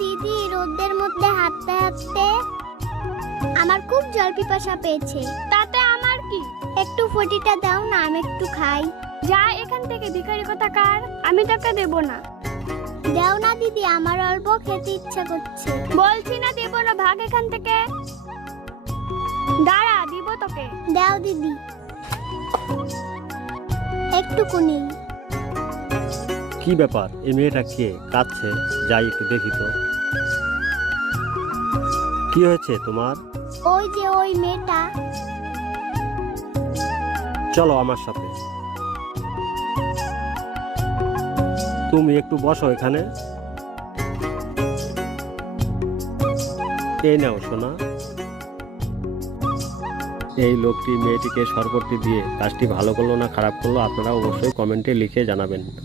দিদি, রোদের মধ্যে হাঁটতে হাঁটতে আমার খুব জল পিপাসা পেয়েছে। তাতে আমার কি? একটু ফটিটা দাও না, আমি একটু খাই। যা এখান থেকে, ভিখারি কোথাকার। আমি তোকে দেব না। দাও না দিদি, আমার অল্প খেতে ইচ্ছা করছে। বলছি না দেব না, ভাগ এখান থেকে। দাঁড়া, দিব তোকে। দাও দিদি, একটুকু নেই। কি ব্যাপার, এই মেয়েটা কে? কাঁদছে, যাই একটু দেখি তো। কি হয়েছে তোমার? ওই যে ওই মেয়েটা। চলো আমার সাথে। তুমি একটু বসো এখানে। এই নাও সোনা। এই লোকটি মেয়েটিকে শরবতটি দিয়ে কাজটি ভালো করলো না খারাপ করলো আপনারা অবশ্যই কমেন্টে লিখে জানাবেন।